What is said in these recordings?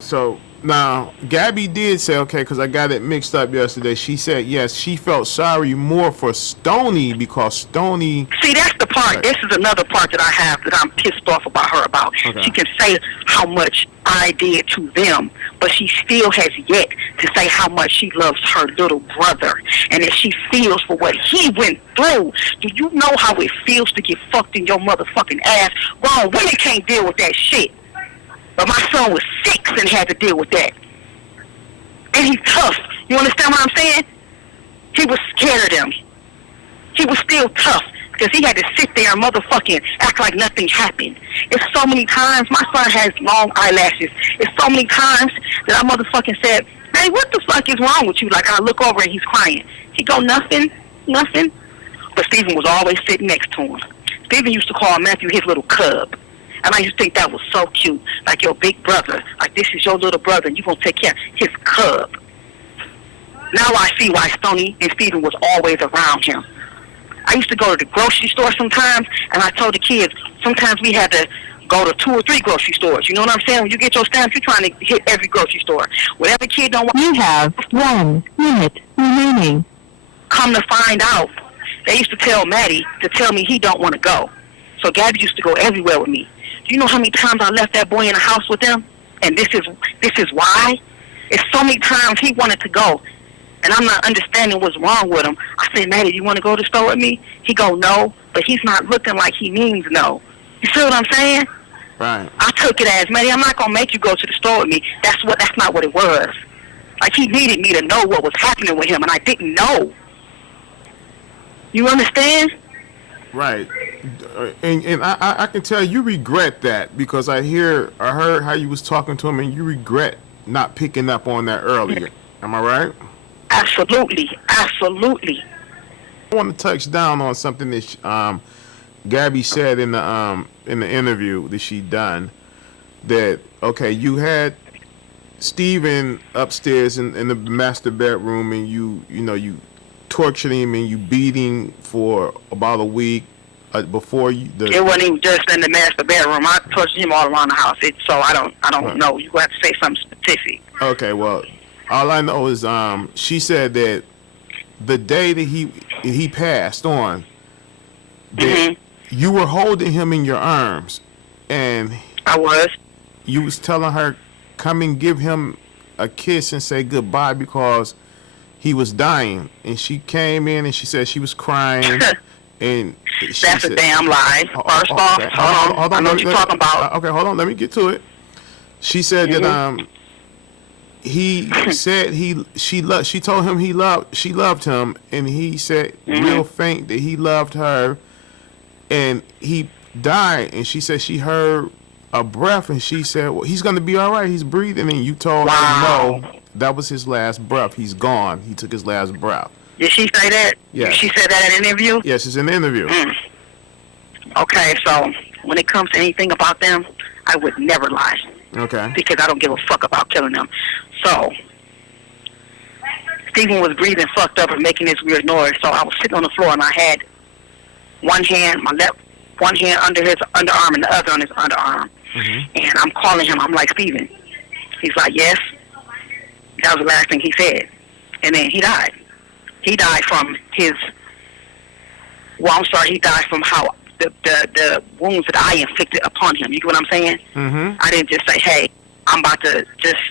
So now Gabby did say, okay, because I got it mixed up yesterday. She said yes, she felt sorry more for Stony because Stony. See, that's the part. Right. This is another part that I have that I'm pissed off about her about. Okay. She can say how much I did to them, but she still has yet to say how much she loves her little brother and that she feels for what he went through. Do you know how it feels to get fucked in your motherfucking ass? Wrong women can't deal with that shit. But my son was 6 and had to deal with that. And he's tough. You understand what I'm saying? He was scared of them. He was still tough because he had to sit there and motherfucking act like nothing happened. It's so many times, my son has long eyelashes. It's so many times that I motherfucking said, hey, what the fuck is wrong with you? Like, I look over and he's crying. He go, nothing. But Stephen was always sitting next to him. Stephen used to call Matthew his little cub. And I used to think that was so cute. Like your big brother. Like this is your little brother and you're going to take care of his cub. Now I see why Stoney and Stephen was always around him. I used to go to the grocery store sometimes, and I told the kids, sometimes we had to go to 2 or 3 grocery stores. You know what I'm saying? When you get your stamps, you're trying to hit every grocery store. Whatever kid don't want... You have 1 minute remaining. Come to find out, they used to tell Maddie to tell me he don't want to go. So Gabby used to go everywhere with me. Do you know how many times I left that boy in the house with them? And this is why? It's so many times he wanted to go, and I'm not understanding what's wrong with him. I said, Maddie, you want to go to the store with me? He go, no, but he's not looking like he means no. You see what I'm saying? Right. I took it as, Maddie, I'm not going to make you go to the store with me. That's not what it was. Like, he needed me to know what was happening with him, and I didn't know. You understand? Right. And I can tell you regret that because I heard how you was talking to him and you regret not picking up on that earlier. Am I right? Absolutely. I want to touch down on something that Gabby said in the interview that she done. That okay, you had Steven upstairs in the master bedroom and you tortured him and you beat him for about a week before you. It wasn't even just in the master bedroom. I tortured him all around the house. So I don't know. You have to say something specific. Okay, well, all I know is she said that the day that he passed on, that you were holding him in your arms, and I was. You was telling her, come and give him a kiss and say goodbye because he was dying, and she came in and she said she was crying, and that's a damn lie. First off, hold on. I know what you're talking about. Okay, hold on. Let me get to it. She said that he said she told him she loved him, and he said real faint that he loved her, and he died, and she said she heard a breath, and she said, well, he's gonna be all right, he's breathing, and you told her no, that was his last breath, he's gone, he took his last breath. Did she say that? Yes. She said that in an interview? Yes, it's in the interview. Okay, so when it comes to anything about them, I would never lie. Okay. Because I don't give a fuck about killing them. So Stephen was breathing fucked up and making this weird noise, so I was sitting on the floor and I had one hand under his underarm and the other on his underarm. And I'm calling him. I'm like, Stephen. He's like, yes. That was the last thing he said. And then he died. He died from he died from how the wounds that I inflicted upon him. You get what I'm saying? I didn't just say, hey, I'm about to just...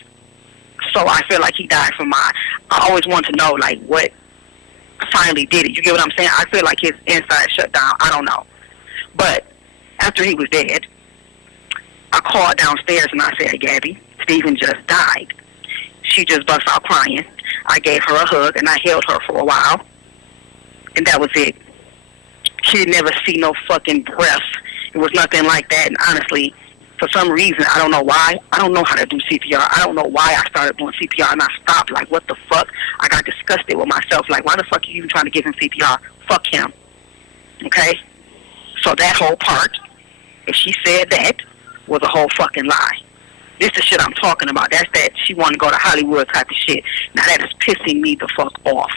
So I feel like he died from I always want to know, like, what finally did it. You get what I'm saying? I feel like his inside shut down. I don't know. But after he was dead, I called downstairs and I said, hey, Gabby, Stephen just died. She just bust out crying. I gave her a hug and I held her for a while. And that was it. She didn't never see no fucking breath. It was nothing like that. And honestly, for some reason, I don't know why, I don't know how to do CPR. I don't know why I started doing CPR and I stopped. Like, what the fuck? I got disgusted with myself. Like, why the fuck are you even trying to give him CPR? Fuck him. Okay? So that whole part, if she said that, was a whole fucking lie. This is shit I'm talking about. That's that she want to go to Hollywood type of shit. Now that is pissing me the fuck off.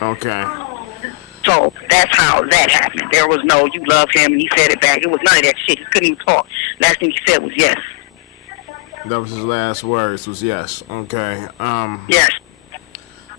Okay. So that's how that happened. There was no, you love him, and he said it back. It was none of that shit. He couldn't even talk. Last thing he said was yes. That was his last words. Was yes. Okay. Yes.